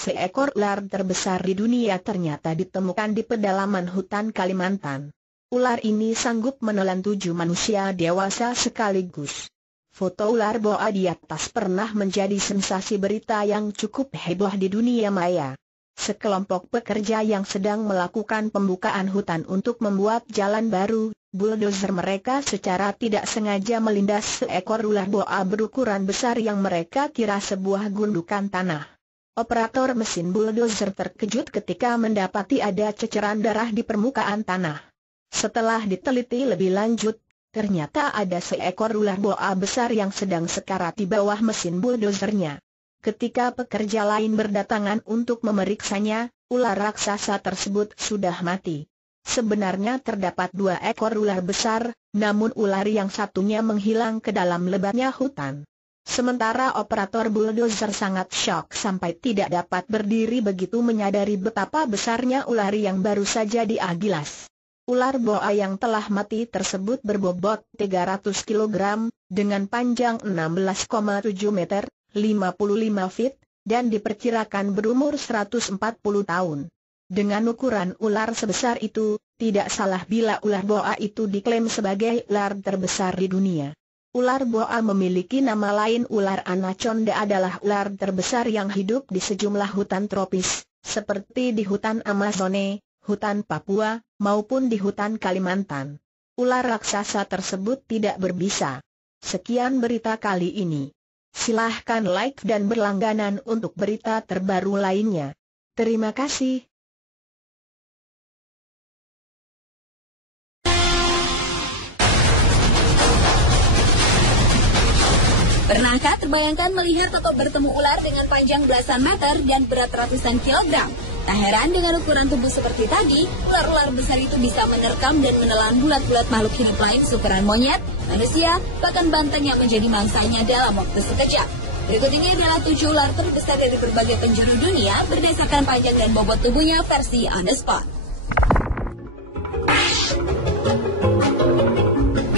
seekor ular terbesar di dunia ternyata ditemukan di pedalaman hutan Kalimantan. Ular ini sanggup menelan 7 manusia dewasa sekaligus. Foto ular boa di atas pernah menjadi sensasi berita yang cukup heboh di dunia maya. Sekelompok pekerja yang sedang melakukan pembukaan hutan untuk membuat jalan baru, bulldozer mereka secara tidak sengaja melindas seekor ular boa berukuran besar yang mereka kira sebuah gundukan tanah. Operator mesin bulldozer terkejut ketika mendapati ada ceceran darah di permukaan tanah. Setelah diteliti lebih lanjut, ternyata ada seekor ular boa besar yang sedang sekarat di bawah mesin bulldozernya. Ketika pekerja lain berdatangan untuk memeriksanya, ular raksasa tersebut sudah mati. Sebenarnya terdapat 2 ekor ular besar, namun ular yang satunya menghilang ke dalam lebatnya hutan. Sementara operator bulldozer sangat syok sampai tidak dapat berdiri begitu menyadari betapa besarnya ular yang baru saja diagilas. Ular boa yang telah mati tersebut berbobot 300 kg, dengan panjang 16,7 meter, 55 feet, dan diperkirakan berumur 140 tahun. Dengan ukuran ular sebesar itu, tidak salah bila ular boa itu diklaim sebagai ular terbesar di dunia. Ular boa memiliki nama lain. Ular anaconda adalah ular terbesar yang hidup di sejumlah hutan tropis, seperti di hutan Amazone, hutan Papua, maupun di hutan Kalimantan. Ular raksasa tersebut tidak berbisa. Sekian berita kali ini. Silahkan like dan berlangganan untuk berita terbaru lainnya. Terima kasih. Pernahkah terbayangkan melihat atau bertemu ular dengan panjang belasan meter dan berat ratusan kilogram? Tak heran dengan ukuran tubuh seperti tadi, ular-ular besar itu bisa menerkam dan menelan bulat-bulat makhluk hidup lain seukuran monyet, manusia, bahkan banteng yang menjadi mangsanya dalam waktu sekejap. Berikut ini adalah 7 ular terbesar dari berbagai penjuru dunia berdasarkan panjang dan bobot tubuhnya versi on the spot.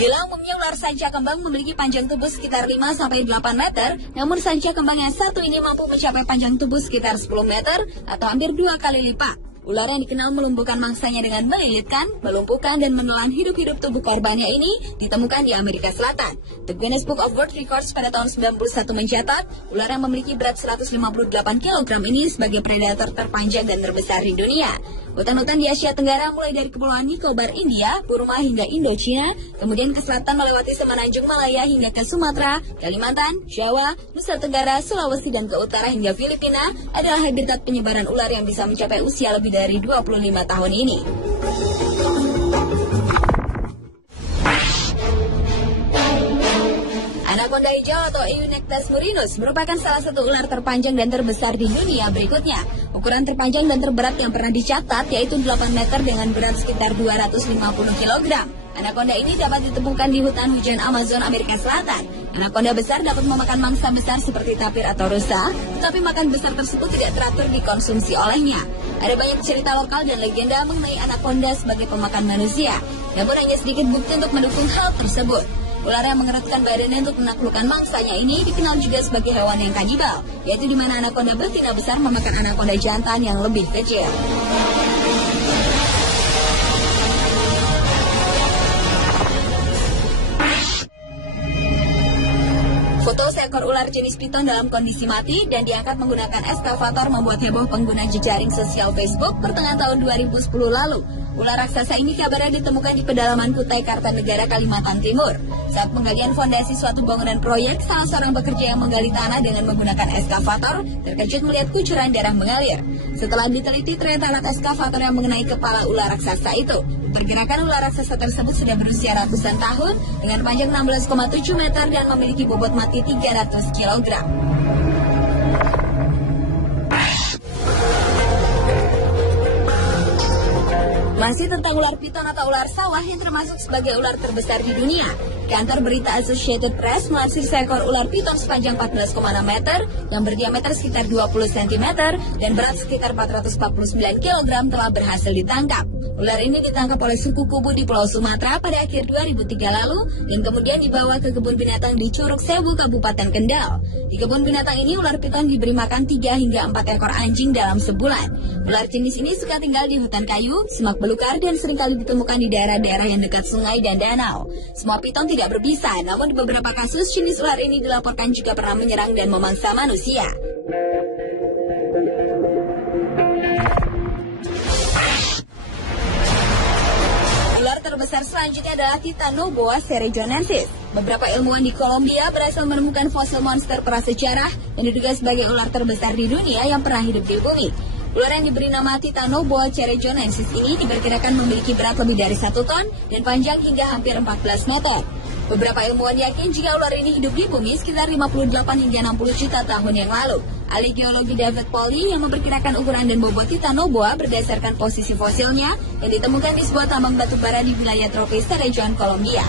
Bila umumnya ular sanca kembang memiliki panjang tubuh sekitar 5-8 meter, namun sanca kembang yang satu ini mampu mencapai panjang tubuh sekitar 10 meter atau hampir 2 kali lipat. Ular yang dikenal melumpuhkan mangsanya dengan melilitkan, melumpuhkan, dan menelan hidup-hidup tubuh korbannya ini ditemukan di Amerika Selatan. The Guinness Book of World Records pada tahun 91 mencatat, ular yang memiliki berat 158 kg ini sebagai predator terpanjang dan terbesar di dunia. Hutan-hutan di Asia Tenggara mulai dari Kepulauan Nicobar, India, Burma hingga Indochina, kemudian ke selatan melewati Semenanjung Malaya hingga ke Sumatera, Kalimantan, Jawa, Nusa Tenggara, Sulawesi, dan ke utara hingga Filipina adalah habitat penyebaran ular yang bisa mencapai usia lebih dari 25 tahun ini. Anaconda hijau atau Eunectes murinus merupakan salah satu ular terpanjang dan terbesar di dunia berikutnya. Ukuran terpanjang dan terberat yang pernah dicatat yaitu 8 meter dengan berat sekitar 250 kg. Anaconda ini dapat ditemukan di hutan hujan Amazon Amerika Selatan. Anaconda besar dapat memakan mangsa besar seperti tapir atau rusa, tetapi makan besar tersebut tidak teratur dikonsumsi olehnya. Ada banyak cerita lokal dan legenda mengenai anaconda sebagai pemakan manusia, namun hanya sedikit bukti untuk mendukung hal tersebut. Ular yang mengerutkan badannya untuk menaklukkan mangsanya ini dikenal juga sebagai hewan yang kanibal, yaitu di mana anaconda betina besar memakan anaconda jantan yang lebih kecil. Foto seekor ular jenis piton dalam kondisi mati dan diangkat menggunakan eskavator membuat heboh pengguna jejaring sosial Facebook pertengahan tahun 2010 lalu. Ular raksasa ini kabarnya ditemukan di pedalaman Kutai Kartanegara, Kalimantan Timur. Saat penggalian fondasi suatu bangunan proyek, salah seorang pekerja yang menggali tanah dengan menggunakan eskavator terkejut melihat kucuran darah mengalir. Setelah diteliti, ternyata alat eskavator yang mengenai kepala ular raksasa itu. Pergerakan ular raksasa tersebut sudah berusia ratusan tahun dengan panjang 16,7 meter dan memiliki bobot mati 300 kg. Masih tentang ular piton atau ular sawah yang termasuk sebagai ular terbesar di dunia. Kantor berita Associated Press melansir seekor ular piton sepanjang 14,6 meter yang berdiameter sekitar 20 cm dan berat sekitar 449 kg telah berhasil ditangkap. Ular ini ditangkap oleh suku Kubu di Pulau Sumatera pada akhir 2003 lalu dan kemudian dibawa ke kebun binatang di Curug Sewu, Kabupaten Kendal. Di kebun binatang ini ular piton diberi makan 3 hingga 4 ekor anjing dalam sebulan. Ular jenis ini suka tinggal di hutan kayu, semak belukar dan seringkali ditemukan di daerah-daerah yang dekat sungai dan danau. Semua piton tidak berbisa, namun di beberapa kasus jenis ular ini dilaporkan juga pernah menyerang dan memangsa manusia. Ular terbesar selanjutnya adalah Titanoboa cerrejonensis. Beberapa ilmuwan di Kolombia berhasil menemukan fosil monster prasejarah yang diduga sebagai ular terbesar di dunia yang pernah hidup di bumi. Ular yang diberi nama Titanoboa cerrejonensis ini diperkirakan memiliki berat lebih dari 1 ton dan panjang hingga hampir 14 meter. Beberapa ilmuwan yakin jika ular ini hidup di bumi sekitar 58 hingga 60 juta tahun yang lalu. Ahli geologi David Polly yang memperkirakan ukuran dan bobot Titanoboa berdasarkan posisi fosilnya yang ditemukan di sebuah tambang batu bara di wilayah tropis Cerrejón, Kolombia.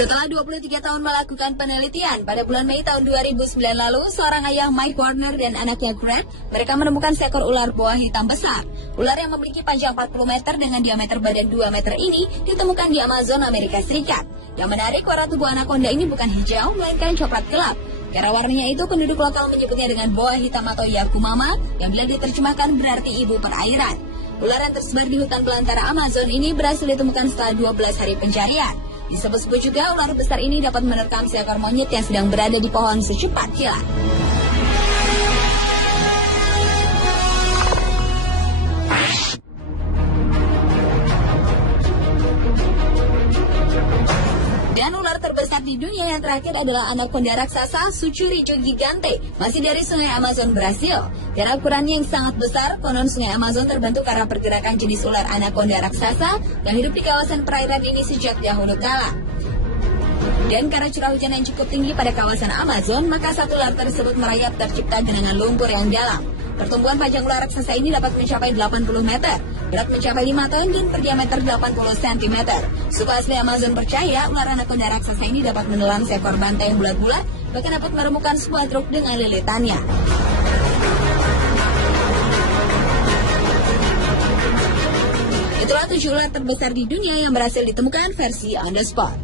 Setelah 23 tahun melakukan penelitian, pada bulan Mei tahun 2009 lalu, seorang ayah Mike Warner dan anaknya Grant, mereka menemukan seekor ular boa hitam besar. Ular yang memiliki panjang 40 meter dengan diameter badan 2 meter ini ditemukan di Amazon, Amerika Serikat. Yang menarik, warna tubuh anaconda ini bukan hijau, melainkan coklat gelap. Karena warnanya itu, penduduk lokal menyebutnya dengan boa hitam atau yakumama, yang bila diterjemahkan berarti ibu perairan. Ular yang tersebar di hutan belantara Amazon ini berhasil ditemukan setelah 12 hari pencarian. Disebut-sebut juga ular besar ini dapat menerkam seekor monyet yang sedang berada di pohon secepat kilat. Dan ular terbesar di dunia yang terakhir adalah anaconda raksasa Sucuricho gigante, masih dari sungai Amazon, Brasil. Karena ukurannya yang sangat besar, konon sungai Amazon terbentuk karena pergerakan jenis ular anaconda raksasa yang hidup di kawasan perairan ini sejak dahulu kala. Dan karena curah hujan yang cukup tinggi pada kawasan Amazon, maka satu ular tersebut merayap tercipta genangan lumpur yang dalam. Pertumbuhan panjang ular raksasa ini dapat mencapai 80 meter, berat mencapai 5 ton dan berdiameter 80 cm. Suku asli Amazon percaya ular anaconda raksasa ini dapat menelan seekor bantai yang bulat-bulat, bahkan dapat meremukan sebuah truk dengan lilitannya. Itulah 7 ular terbesar di dunia yang berhasil ditemukan versi on the spot.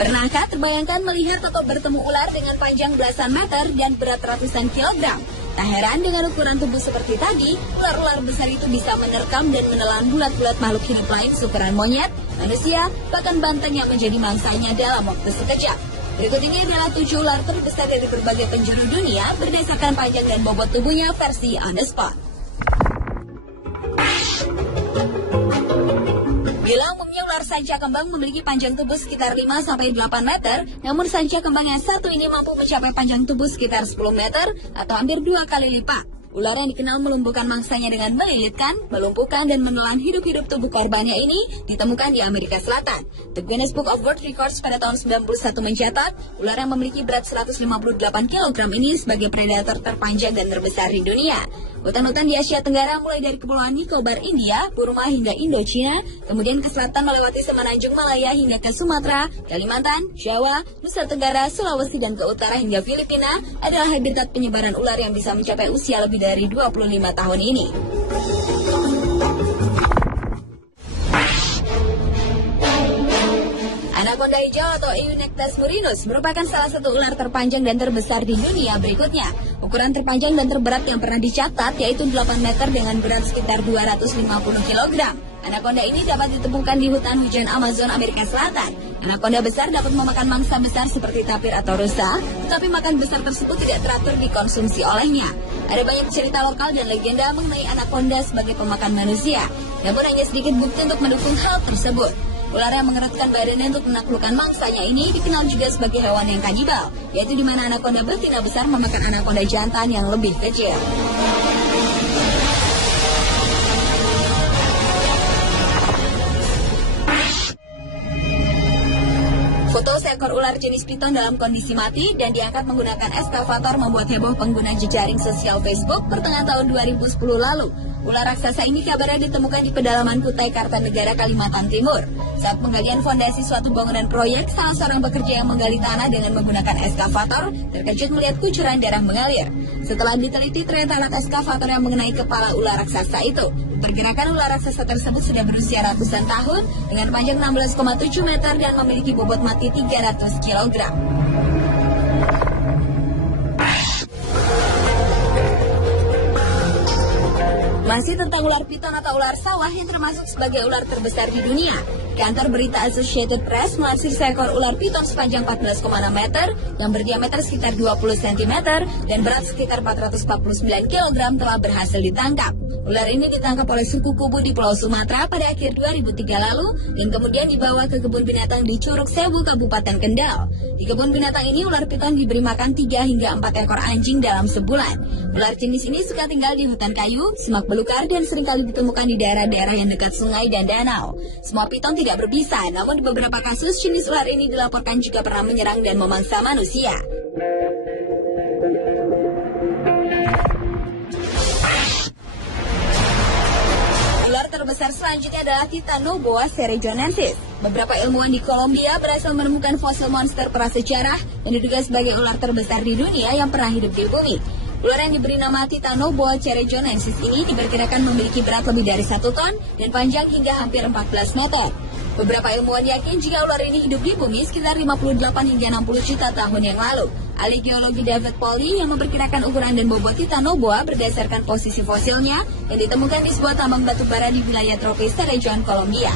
Pernahkah terbayangkan melihat atau bertemu ular dengan panjang belasan meter dan berat ratusan kilogram? Tak heran dengan ukuran tubuh seperti tadi, ular-ular besar itu bisa menerkam dan menelan bulat-bulat makhluk hidup lain seukuran monyet, manusia, bahkan banteng yang menjadi mangsanya dalam waktu sekejap. Berikut ini adalah 7 ular terbesar dari berbagai penjuru dunia berdasarkan panjang dan bobot tubuhnya versi on the spot. Bila umumnya ular sanca kembang memiliki panjang tubuh sekitar 5-8 meter, namun sanca kembang yang satu ini mampu mencapai panjang tubuh sekitar 10 meter atau hampir 2 kali lipat. Ular yang dikenal melumpuhkan mangsanya dengan melilitkan, melumpuhkan, dan menelan hidup-hidup tubuh korbannya ini ditemukan di Amerika Selatan. The Guinness Book of World Records pada tahun 91 mencatat, ular yang memiliki berat 158 kg ini sebagai predator terpanjang dan terbesar di dunia. Hutan-hutan di Asia Tenggara mulai dari Kepulauan Nicobar, India, Burma hingga Indochina, kemudian ke selatan melewati Semenanjung Malaya hingga ke Sumatera, Kalimantan, Jawa, Nusa Tenggara, Sulawesi, dan ke utara hingga Filipina adalah habitat penyebaran ular yang bisa mencapai usia lebih dari 25 tahun ini. Anaconda hijau atau Eunectes murinus merupakan salah satu ular terpanjang dan terbesar di dunia berikutnya. Ukuran terpanjang dan terberat yang pernah dicatat yaitu 8 meter dengan berat sekitar 250 kg. Anaconda ini dapat ditemukan di hutan hujan Amazon, Amerika Selatan. Anaconda besar dapat memakan mangsa besar seperti tapir atau rusa, tetapi makan besar tersebut tidak teratur dikonsumsi olehnya. Ada banyak cerita lokal dan legenda mengenai anaconda sebagai pemakan manusia, namun hanya sedikit bukti untuk mendukung hal tersebut. Ular yang mengerutkan badannya untuk menaklukkan mangsanya ini dikenal juga sebagai hewan yang kanibal, yaitu di mana anaconda betina besar memakan anaconda jantan yang lebih kecil. ular jenis piton dalam kondisi mati dan diangkat menggunakan eskavator membuat heboh pengguna jejaring sosial Facebook pertengahan tahun 2010 lalu. Ular raksasa ini kabarnya ditemukan di pedalaman Kutai Kartanegara, Kalimantan Timur. Saat penggalian fondasi suatu bangunan proyek, salah seorang pekerja yang menggali tanah dengan menggunakan eskavator terkejut melihat kucuran darah mengalir. Setelah diteliti, ternyata alat eskavator yang mengenai kepala ular raksasa itu. Pergerakan ular raksasa tersebut sudah berusia ratusan tahun dengan panjang 16,7 meter dan memiliki bobot mati 300 kg. Masih tentang ular piton atau ular sawah yang termasuk sebagai ular terbesar di dunia. Kantor berita Associated Press melansir seekor ular piton sepanjang 14,6 meter yang berdiameter sekitar 20 cm dan berat sekitar 449 kg telah berhasil ditangkap. Ular ini ditangkap oleh suku Kubu di Pulau Sumatera pada akhir 2003 lalu dan kemudian dibawa ke kebun binatang di Curug Sewu, Kabupaten Kendal. Di kebun binatang ini ular piton diberi makan 3 hingga 4 ekor anjing dalam sebulan. Ular jenis ini suka tinggal di hutan kayu, semak belukar dan seringkali ditemukan di daerah-daerah yang dekat sungai dan danau. Semua piton tidak berbisa, namun di beberapa kasus jenis ular ini dilaporkan juga pernah menyerang dan memangsa manusia. Ular terbesar selanjutnya adalah Titanoboa cerejonensis. Beberapa ilmuwan di Kolombia berhasil menemukan fosil monster prasejarah yang diduga sebagai ular terbesar di dunia yang pernah hidup di bumi. Ular yang diberi nama Titanoboa cerejonensis ini diperkirakan memiliki berat lebih dari 1 ton dan panjang hingga hampir 14 meter. Beberapa ilmuwan yakin jika ular ini hidup di bumi sekitar 58 hingga 60 juta tahun yang lalu. Ahli geologi David Polly yang memperkirakan ukuran dan bobot Titanoboa berdasarkan posisi fosilnya yang ditemukan di sebuah tambang batu bara di wilayah tropis Cerrejón, Kolombia.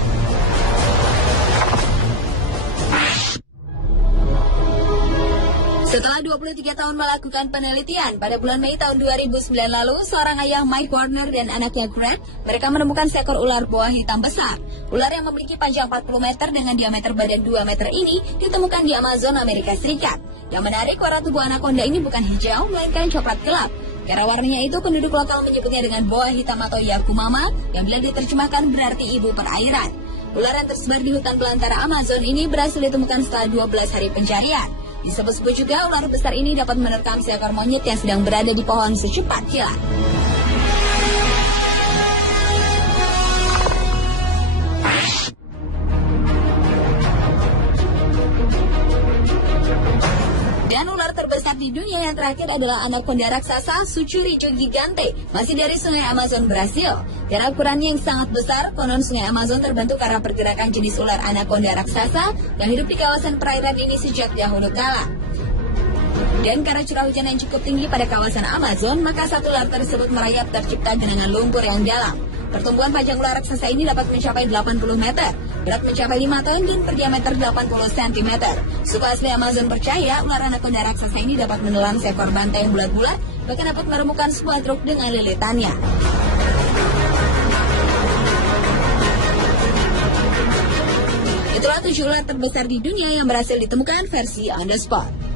Setelah 23 tahun melakukan penelitian, pada bulan Mei tahun 2009 lalu, seorang ayah Mike Warner dan anaknya Grant, mereka menemukan seekor ular boa hitam besar. Ular yang memiliki panjang 40 meter dengan diameter badan 2 meter ini ditemukan di Amazon, Amerika Serikat. Yang menarik, warna tubuh anaconda ini bukan hijau, melainkan coklat gelap. Karena warnanya itu, penduduk lokal menyebutnya dengan boa hitam atau yakumama, yang bila diterjemahkan berarti ibu perairan. Ular yang tersebar di hutan belantara Amazon ini berhasil ditemukan setelah 12 hari pencarian. Disebut-sebut juga ular besar ini dapat menerkam seekor monyet yang sedang berada di pohon secepat kilat. Dan ular terbesar di dunia yang terakhir adalah anaconda raksasa Sucuricho gigante, masih dari sungai Amazon, Brasil. Karena ukurannya yang sangat besar, konon sungai Amazon terbentuk karena pergerakan jenis ular anaconda raksasa yang hidup di kawasan perairan ini sejak dahulu kala. Dan karena curah hujan yang cukup tinggi pada kawasan Amazon, maka satu ular tersebut merayap tercipta genangan lumpur yang dalam. Pertumbuhan panjang ular raksasa ini dapat mencapai 80 meter, berat mencapai 5 ton dan berdiameter 80 cm. Suku asli Amazon percaya ular anaconda raksasa ini dapat menelan seekor bantai yang bulat-bulat, bahkan dapat meremukan sebuah truk dengan lilitannya. Itulah 7 ular terbesar di dunia yang berhasil ditemukan versi On The Spot.